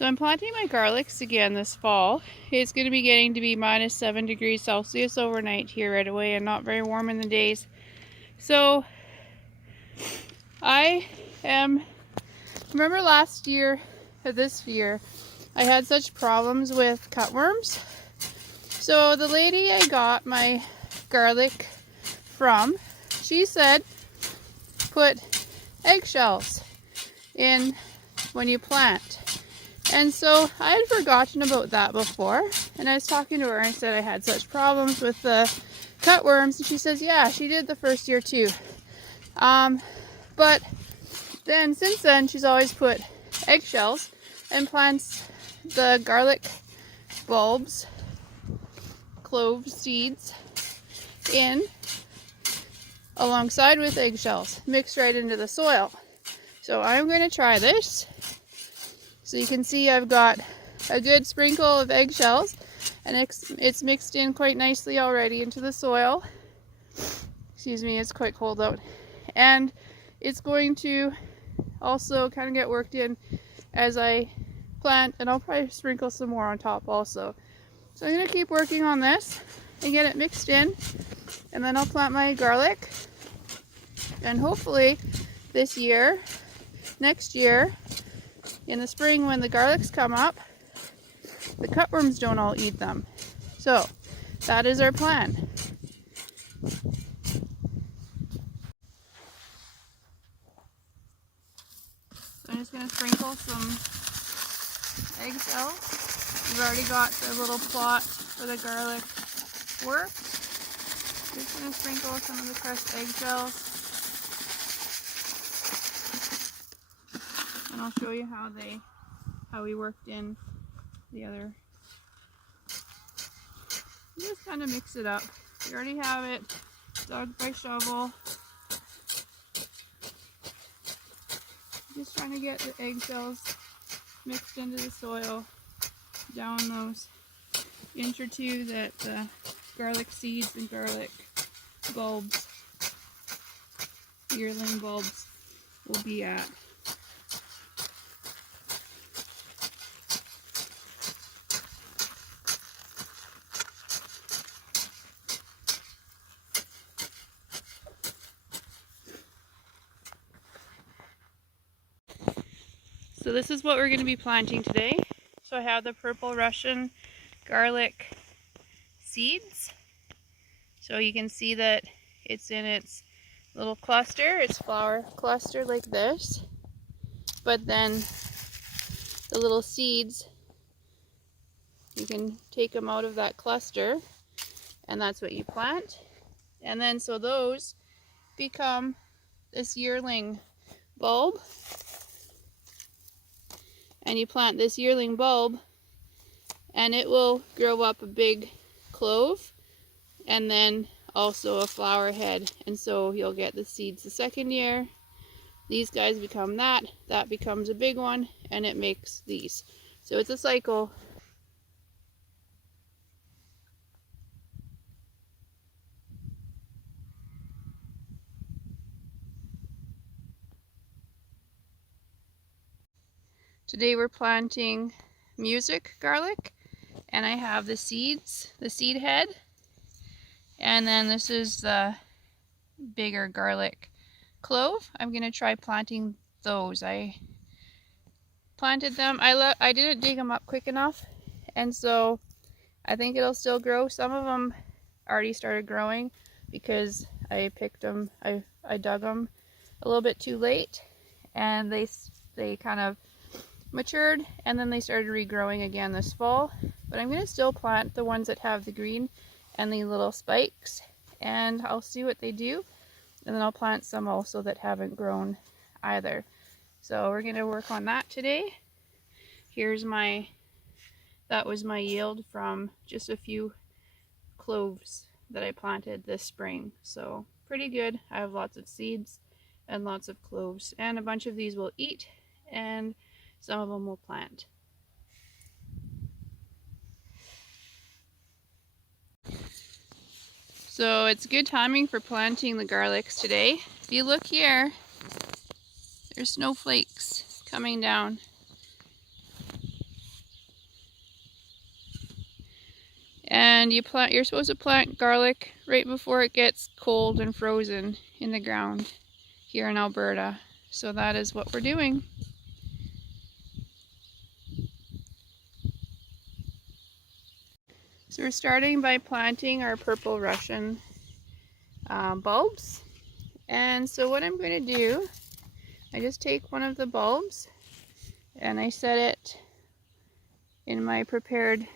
So I'm planting my garlics again this fall. It's going to be getting to be -7 degrees Celsius overnight here right away and not very warm in the days. So remember last year, or this year, I had such problems with cutworms. So the lady I got my garlic from, she said put eggshells in when you plant. And so I had forgotten about that before, and I was talking to her and I said I had such problems with the cutworms, and she says yeah, she did the first year too. But then since then she's always put eggshells and plants the garlic bulbs, clove seeds, in alongside with eggshells, mixed right into the soil. So I'm going to try this. So you can see I've got a good sprinkle of eggshells, and it's mixed in quite nicely already into the soil. Excuse me, it's quite cold out. And it's going to also kind of get worked in as I plant, and I'll probably sprinkle some more on top also. So I'm going to keep working on this and get it mixed in, and then I'll plant my garlic. And hopefully this year, next year, in the spring when the garlics come up, the cutworms don't all eat them. So that is our plan. So I'm just going to sprinkle some eggshells. We've already got the little plot for the garlic work. Just going to sprinkle some of the crushed eggshells. And I'll show you how we worked in the other. Just kind of mix it up. We already have it dug by shovel. Just trying to get the eggshells mixed into the soil down those inch or two that the garlic seeds and garlic bulbs, yearling bulbs, will be at. So this is what we're going to be planting today. So I have the purple Russian garlic seeds. So you can see that it's in its little cluster, its flower cluster like this. But then the little seeds, you can take them out of that cluster, and that's what you plant. And then so those become this yearling bulb. And you plant this yearling bulb, and it will grow up a big clove and then also a flower head, and so you'll get the seeds the second year. These guys become that becomes a big one, and it makes these. So it's a cycle. Today we're planting music garlic, and I have the seeds, the seed head, and then this is the bigger garlic clove. I'm going to try planting those. I planted them, I didn't dig them up quick enough, and so I think it'll still grow. Some of them already started growing because I picked them, I dug them a little bit too late, and they kind of matured, and then they started regrowing again this fall. But I'm going to still plant the ones that have the green and the little spikes, and I'll see what they do, and then I'll plant some also that haven't grown either. So we're going to work on that today. Here's that was my yield from just a few cloves that I planted this spring. So pretty good. I have lots of seeds and lots of cloves, and a bunch of these will eat, and some of them will plant. So it's good timing for planting the garlics today. If you look here, there's snowflakes coming down. And you're supposed to plant garlic right before it gets cold and frozen in the ground here in Alberta. So that is what we're doing. So we're starting by planting our purple Russian bulbs. And so what I'm going to do, I just take one of the bulbs and I set it in my prepared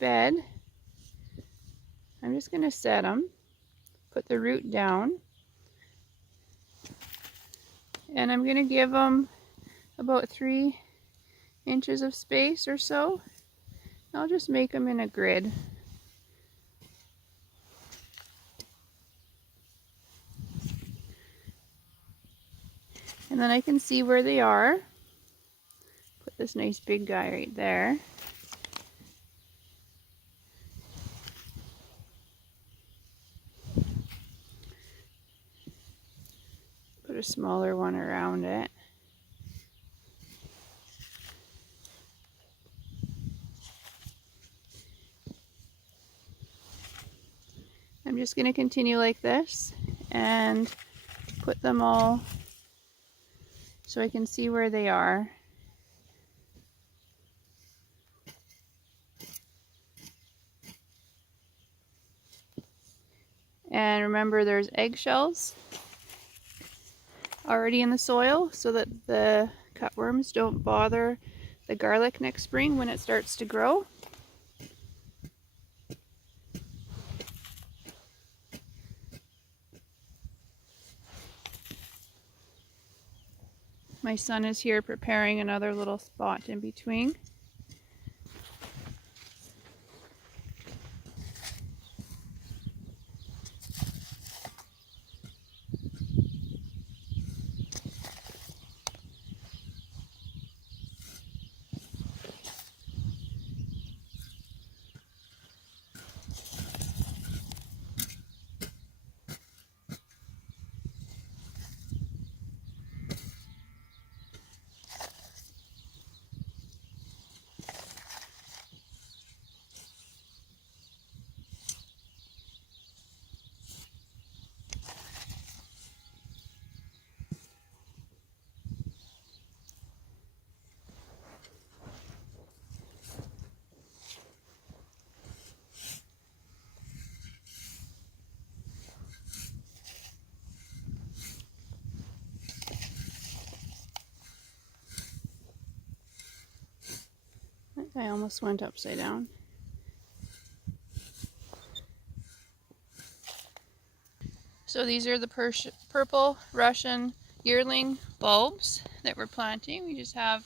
bed. I'm just going to set them, put the root down, and I'm going to give them about 3 inches of space or so. I'll just make them in a grid. And then I can see where they are. Put this nice big guy right there. Put a smaller one around it. I'm just going to continue like this and put them all so I can see where they are. And remember, there's eggshells already in the soil so that the cutworms don't bother the garlic next spring when it starts to grow. My son is here preparing another little spot in between. I almost went upside down. So these are the purple Russian yearling bulbs that we're planting. We just have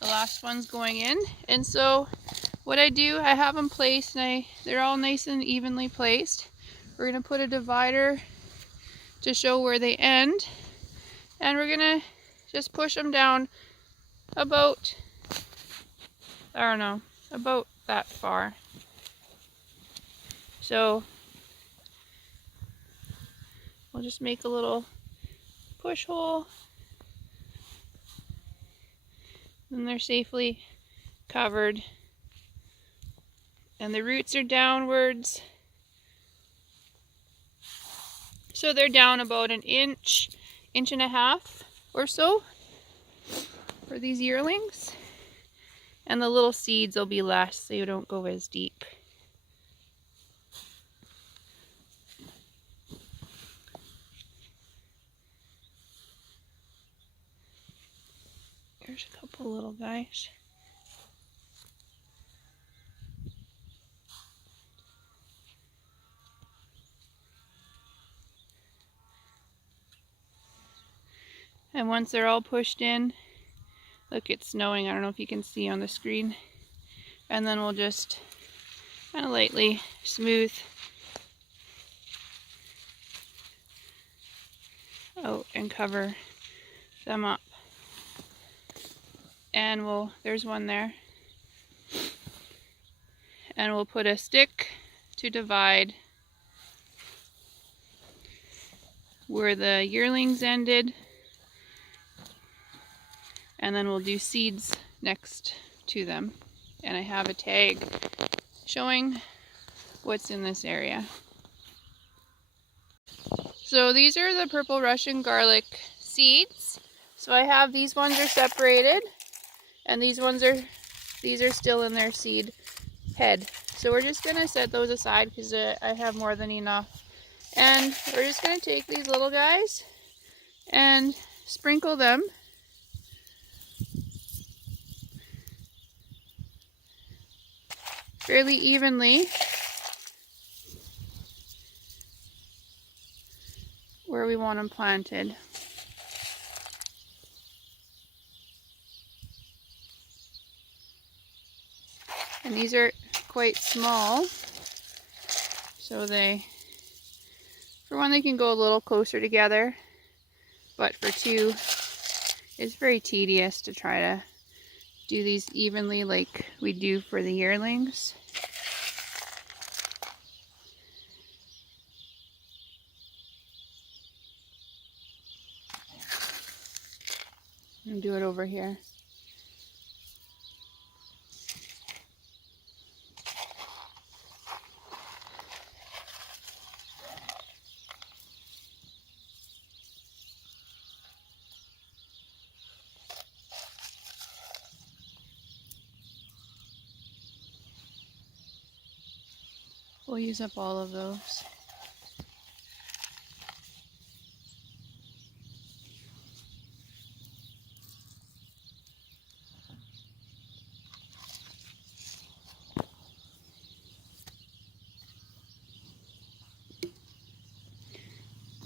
the last ones going in. And so what I do, I have them placed and they're all nice and evenly placed. We're going to put a divider to show where they end. And we're going to just push them down about, I don't know, about that far. So we'll just make a little push hole. And they're safely covered. And the roots are downwards. So they're down about an inch, inch and a half or so for these yearlings. And the little seeds will be less, so you don't go as deep. Here's a couple little guys. And once they're all pushed in, look, it's snowing. I don't know if you can see on the screen. And then we'll just kind of lightly smooth out and cover them up. And there's one there. And we'll put a stick to divide where the yearlings ended. And then we'll do seeds next to them. And I have a tag showing what's in this area. So these are the purple Russian garlic seeds. So I have these ones are separated, and these are still in their seed head. So we're just gonna set those aside because I have more than enough. And we're just gonna take these little guys and sprinkle them fairly evenly where we want them planted. And these are quite small, so for one, they can go a little closer together, but for two, it's very tedious to try to do these evenly like we do for the yearlings. And do it over here. We'll use up all of those.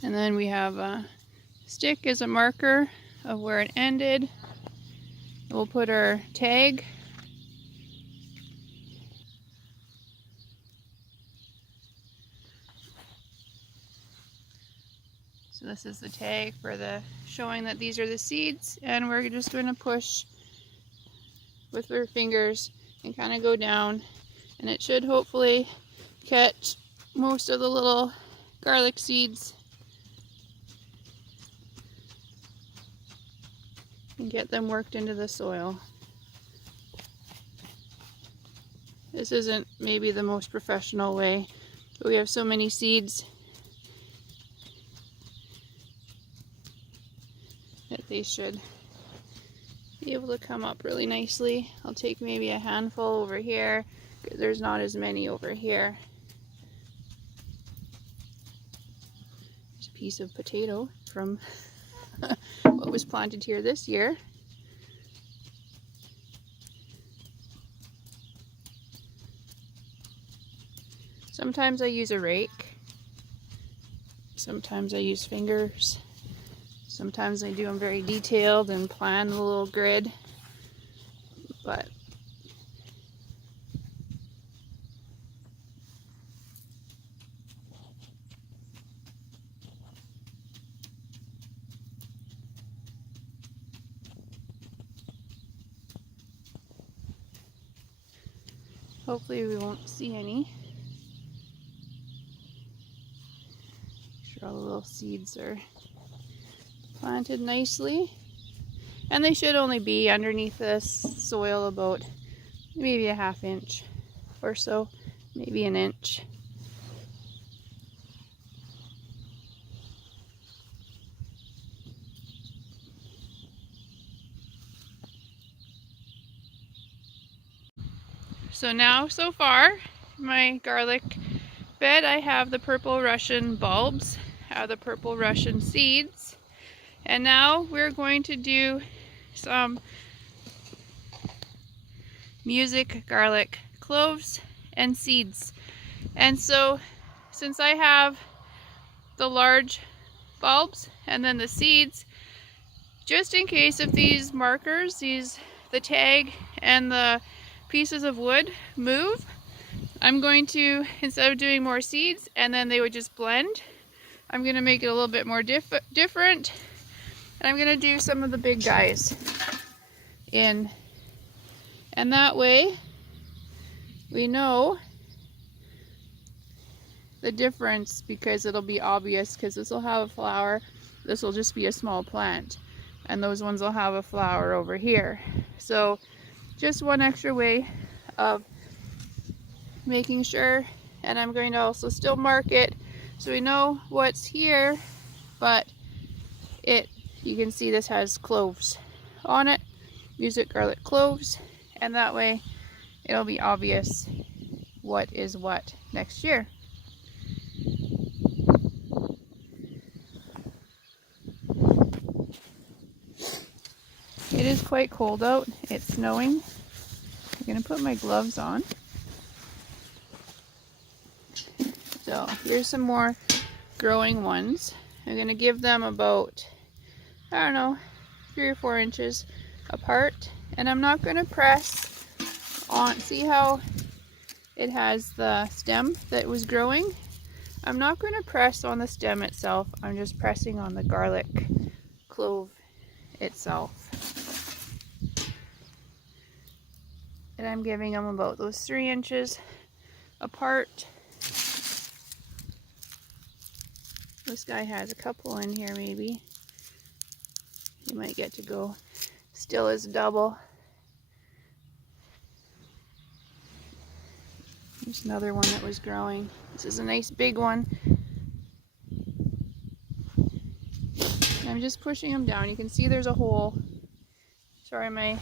And then we have a stick as a marker of where it ended. We'll put our tag. So this is the tag for showing that these are the seeds, and we're just going to push with our fingers and kind of go down, and it should hopefully catch most of the little garlic seeds and get them worked into the soil. This isn't maybe the most professional way, but we have so many seeds that they should be able to come up really nicely. I'll take maybe a handful over here because there's not as many over here. There's a piece of potato from what was planted here this year. Sometimes I use a rake, sometimes I use fingers, sometimes I do them very detailed and plan the little grid, but hopefully we won't see any. Make sure all the little seeds are planted nicely. And they should only be underneath this soil about maybe a ½ inch or so, maybe an inch. So now, so far, my garlic bed, I have the purple Russian bulbs, I have the purple Russian seeds, and now we're going to do some music garlic cloves and seeds. And so, since I have the large bulbs and then the seeds, just in case if these markers, the tag and the pieces of wood move, I'm going to, instead of doing more seeds and then they would just blend, I'm going to make it a little bit more different, and I'm going to do some of the big guys in, and that way we know the difference, because it'll be obvious, because this will have a flower, this will just be a small plant, and those ones will have a flower over here. So just one extra way of making sure, and I'm going to also still mark it so we know what's here, but you can see this has cloves on it, music garlic cloves, and that way it'll be obvious what is what next year. It is quite cold out. It's snowing. I'm going to put my gloves on. So here's some more growing ones. I'm going to give them about, I don't know, 3 or 4 inches apart. And I'm not going to press on, see how it has the stem that was growing? I'm not going to press on the stem itself. I'm just pressing on the garlic clove itself. And I'm giving them about those 3 inches apart. This guy has a couple in here maybe. You might get to go still as double. There's another one that was growing. This is a nice big one. I'm just pushing them down. You can see there's a hole. Sorry, my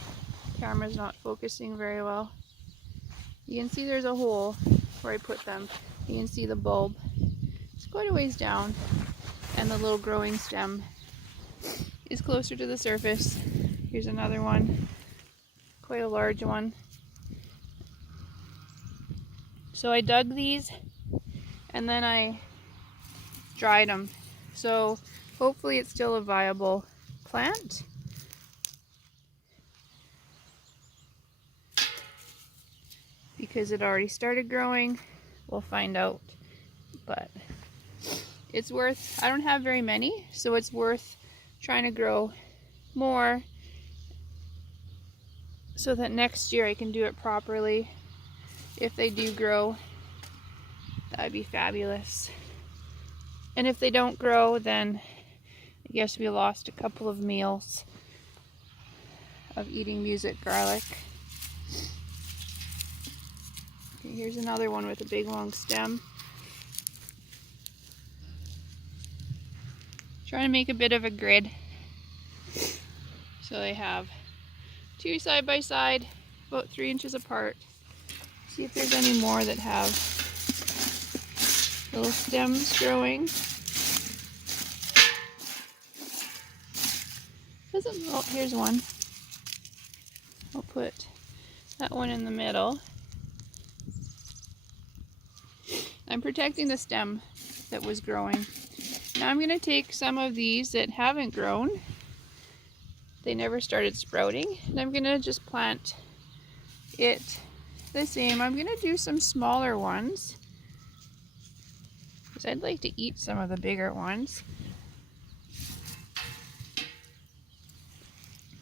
camera's not focusing very well. You can see there's a hole where I put them. You can see the bulb. It's quite a ways down, and the little growing stem is closer to the surface. Here's another one, quite a large one. So I dug these and then I dried them. So hopefully it's still a viable plant. Because it already started growing, we'll find out. But it's worth, I don't have very many, so it's worth trying to grow more so that next year I can do it properly. If they do grow, that would be fabulous. And if they don't grow, then I guess we lost a couple of meals of eating music garlic. Okay, here's another one with a big long stem. Trying to make a bit of a grid. So they have 2 side by side, about 3 inches apart. See if there's any more that have little stems growing. Oh, here's one. I'll put that one in the middle. I'm protecting the stem that was growing. Now I'm going to take some of these that haven't grown. They never started sprouting. And I'm going to just plant it the same. I'm going to do some smaller ones because I'd like to eat some of the bigger ones.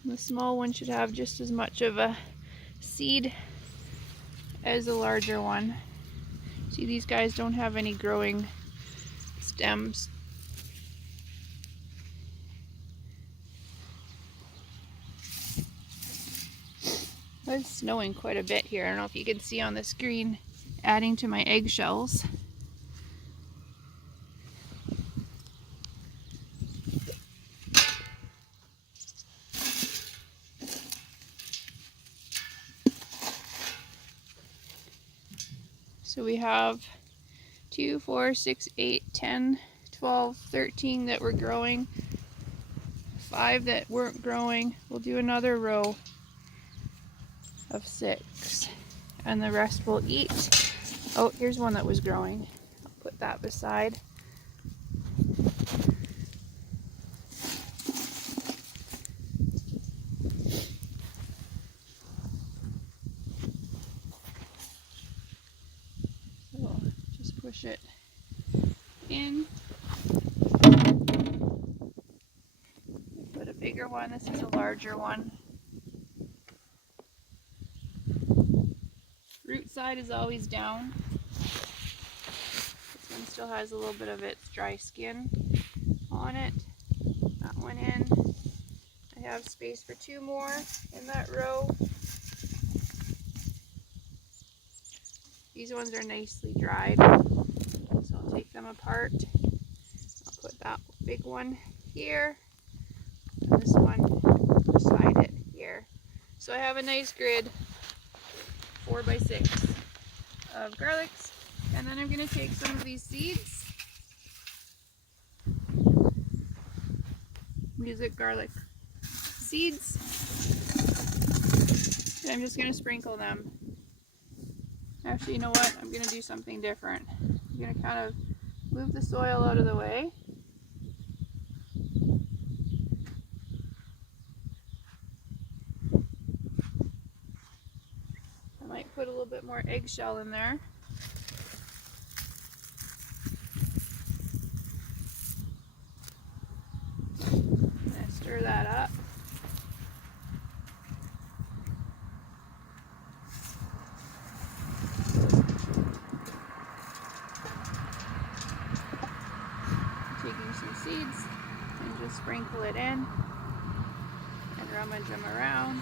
The small one should have just as much of a seed as the larger one. See, these guys don't have any growing stems. It's snowing quite a bit here. I don't know if you can see on the screen, adding to my eggshells. So we have 2, 4, 6, 8, 10, 12, 13 that were growing, 5 that weren't growing. We'll do another row of 6 and the rest we'll eat. Oh, here's one that was growing. I'll put that beside. So just push it in. Put a bigger one. This is a larger one. Root side is always down. This one still has a little bit of its dry skin on it. That one in. I have space for 2 more in that row. These these ones are nicely dried. So I'll take them apart. I'll put that big one here, and this one beside it here. So I have a nice grid, 4x6 of garlics. And then I'm going to take some of these seeds, music garlic seeds, and I'm just going to sprinkle them. Actually, you know what? I'm going to do something different. I'm going to kind of move the soil out of the way. I might put a little bit more eggshell in there. Stir that up. Taking some seeds and just sprinkle it in and rummage them around.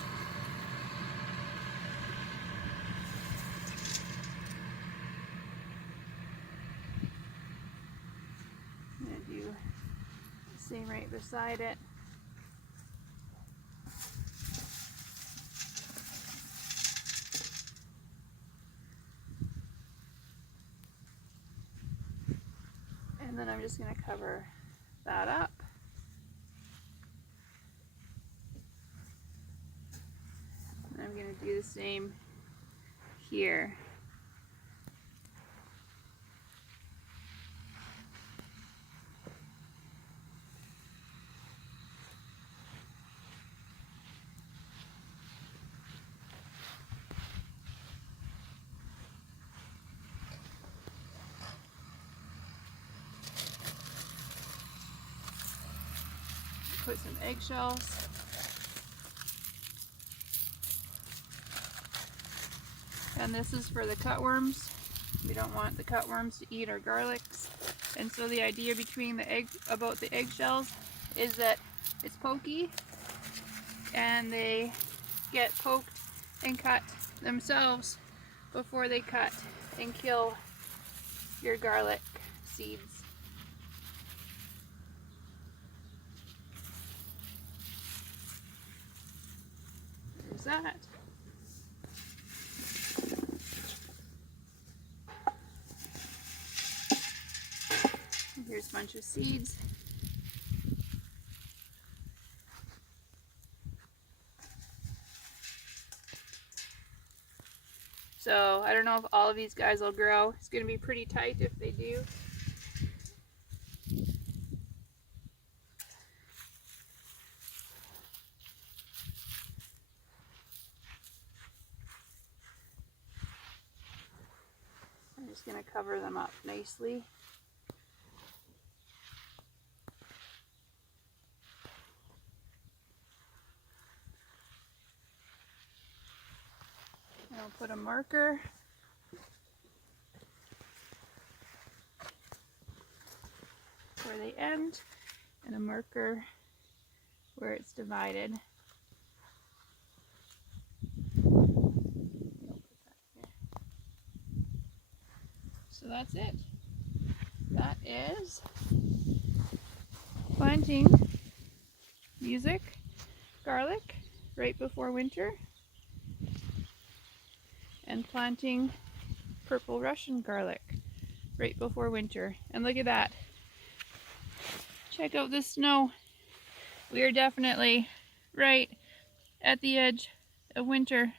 I'm going to do the same right beside it. And then I'm just going to cover that up. And I'm going to do the same here. Put some eggshells. And this is for the cutworms. We don't want the cutworms to eat our garlics. And so the idea about the eggshells is that it's pokey and they get poked and cut themselves before they cut and kill your garlic seeds. There's that. Here's a bunch of seeds. So I don't know if all of these guys will grow. It's going to be pretty tight if they do. I'm just going to cover them up nicely. And I'll put a marker where they end and a marker where it's divided. So that's it. That is planting music garlic right before winter and planting purple Russian garlic right before winter. And look at that. Check out the snow. We are definitely right at the edge of winter.